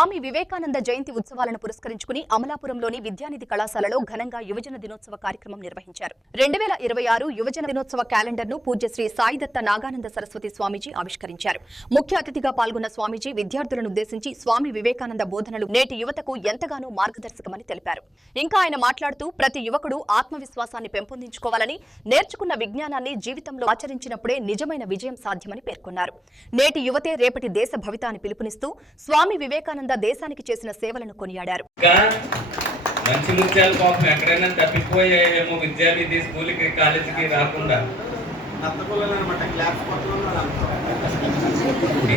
స్వామి వివేకానంద జయంతి ఉత్సవాలను పురస్కరించుకుని అమలాపురంలోని విద్యానిధి కళాశాలలో ఘనంగా యువజన దినోత్సవ కార్యక్రమం నిర్వహించారు. 2026 యువజన దినోత్సవ క్యాలెండర్ను పూజ్య శ్రీ సాయిదత్త నాగానంద సరస్వతి స్వామీజీ ఆవిష్కరించారు. ముఖ్య అతిథిగా పాల్గొన్న స్వామీజీ విద్యార్థులను ఉద్దేశించి స్వామి వివేకానంద బోధనలు నేటి యువతకు ఎంతగానో మార్గదర్శకమని తెలిపారు. ఇంకా ఆయన మాట్లాడుతూ ప్రతి యువకుడు ఆత్మవిశ్వాసాన్ని పెంపొందించుకోవాలని, నేర్చుకున్న విజ్ఞానాన్ని జీవితంలో ఆచరించినప్పుడే నిజమైన విజయం సాధ్యమని పేర్కొన్నారు. నేటి యువతే రేపటి దేశ భవిత అని పిలుపునిస్తూ స్వామి వివేకానంద దేశానికి చేసిన సేవలను కొనియాడారు. మంచి ముత్యాల పాపం ఎక్కడైనా తప్పిపోయేమో విద్యానిధి స్కూల్కి కాలేజీకి రాకుండా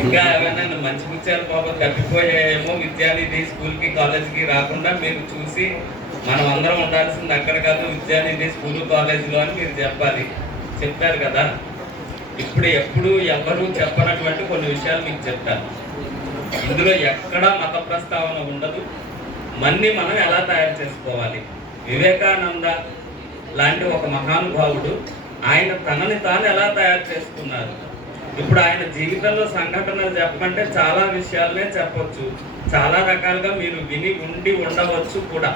ఇంకా ఎవరైనా మంచి ముత్యాల పాపం తప్పిపోయేమో విద్యానిధి స్కూల్కి కాలేజీకి రాకుండా మీరు చూసి మనం అందరం ఉండాల్సింది అక్కడ కాదు విద్యానిధి స్కూల్ కాలేజీలో అని మీరు చెప్తారు కదా. ఇప్పుడు ఎప్పుడు ఎవరు చెప్పనటువంటి కొన్ని విషయాలు మీకు చెప్తారు. ఇందులో ఎక్కడా మత ప్రస్తావన ఉండదు. మనం ఎలా తయారు చేసుకోవాలి, వివేకానంద లాంటి ఒక మహానుభావుడు ఆయన తనని తాను ఎలా తయారు చేసుకున్నారు. ఇప్పుడు ఆయన జీవితంలో సంఘటనలు చెప్పమంటే చాలా విషయాలనే చెప్పొచ్చు. చాలా రకాలుగా మీరు విని ఉండవచ్చు కూడా,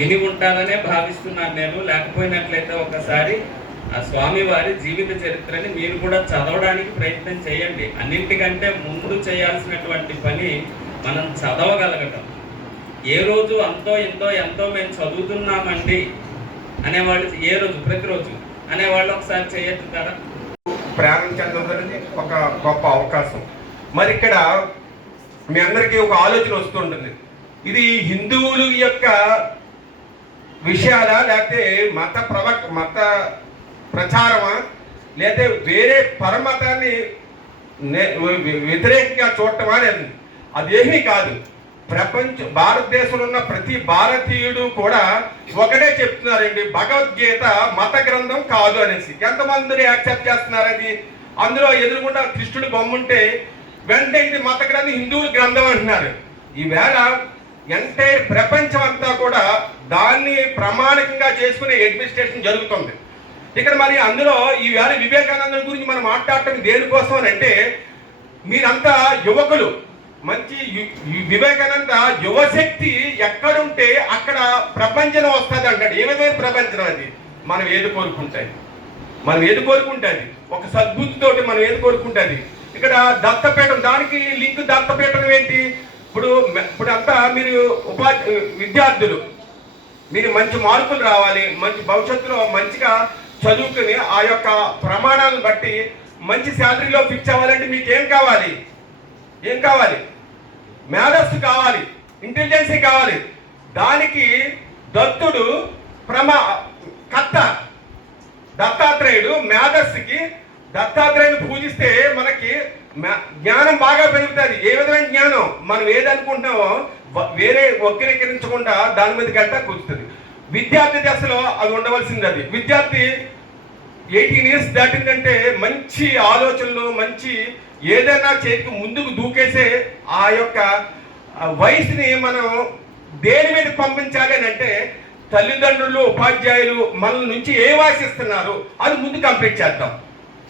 విని ఉంటారనే భావిస్తున్నాను నేను. లేకపోయినట్లయితే ఒకసారి ఆ స్వామివారి జీవిత చరిత్రని మీరు కూడా చదవడానికి ప్రయత్నం చేయండి. అన్నింటికంటే ముందు చేయాల్సినటువంటి పని మనం చదవగలగటం. ఏ రోజు ఎంతో మేము చదువుతున్నామండి అనేవాళ్ళు ఏ రోజు ప్రతిరోజు అనేవాళ్ళు ఒకసారి చేయొచ్చుతారా? ప్రారంభించడానికి ఒక గొప్ప అవకాశం. మరి ఇక్కడ మీ అందరికీ ఒక ఆలోచన వస్తుంటుంది, ఇది హిందువుల యొక్క విషయాలా, లేకపోతే మత ప్రచారమా, లేదా వేరే పరమతాన్ని వ్యతిరేకంగా చూడటమా అనేది. అదేమీ కాదు. భారతదేశంలో ఉన్న ప్రతి భారతీయుడు కూడా ఒకటే చెప్తున్నారండి, భగవద్గీత మత గ్రంథం కాదు అనేసి. ఎంతమంది యాక్సెప్ట్ చేస్తున్నారు అది? అందులో ఎదురుగుండా కృష్ణుడు బొమ్ముంటే వెంటనే ఇది మత గ్రంథం, హిందువుల గ్రంథం అంటున్నారు. ఈవేళ ఎంటైర్ ప్రపంచం అంతా కూడా దాన్ని ప్రమాణికంగా చేసుకునే అడ్మినిస్ట్రేషన్ జరుగుతుంది ఇక్కడ. మరి అందులో ఈవేళ వివేకానంద గురించి మనం మాట్లాడటం దేనికోసం అని అంటే, మీరంతా యువకులు, మంచి వివేకానంద యువశక్తి ఎక్కడుంటే అక్కడ ప్రపంచం వస్తుంది అంటాడు. ఏ విధమైన ప్రపంచం అది? మనం ఏది కోరుకుంటుంది ఒక సద్బుద్ధితోటి మనం ఏది కోరుకుంటుంది. ఇక్కడ దత్తపీఠం, దానికి లింక్ దత్తపీఠం ఏంటి? ఇప్పుడు అంతా మీరు విద్యార్థులు, మీరు మంచి మార్కులు రావాలి, మంచి భవిష్యత్తులో మంచిగా చదువుకుని ఆ యొక్క ప్రమాణాలను బట్టి మంచి శాలరీలో ఫిక్స్ అవ్వాలంటే మీకు ఏం కావాలి? మేధస్సు కావాలి, ఇంటెలిజెన్సీ కావాలి. దానికి దత్తుడు దత్తాత్రేయుడు మేధస్సుకి, దత్తాత్రేయుని పూజిస్తే మనకి జ్ఞానం బాగా పెరుగుతుంది. ఏ విధమైన జ్ఞానం? మనం ఏదనుకుంటున్నామో వేరే వక్రీకరించకుండా దాని మీద గట్టా కూర్చుతుంది. విద్యార్థి దశలో అది ఉండవలసింది. అది విద్యార్థి 18 ఇయర్స్ దాటిందంటే మంచి ఆలోచనలు, మంచి ఏదైనా చేతికి ముందుకు దూకేసే ఆ యొక్క వయసుని మనం దేని మీద పంపించాలి అని అంటే, తల్లిదండ్రులు, ఉపాధ్యాయులు మన నుంచి ఏ ఆశిస్తున్నారు అది ముందు కంప్లీట్ చేద్దాం.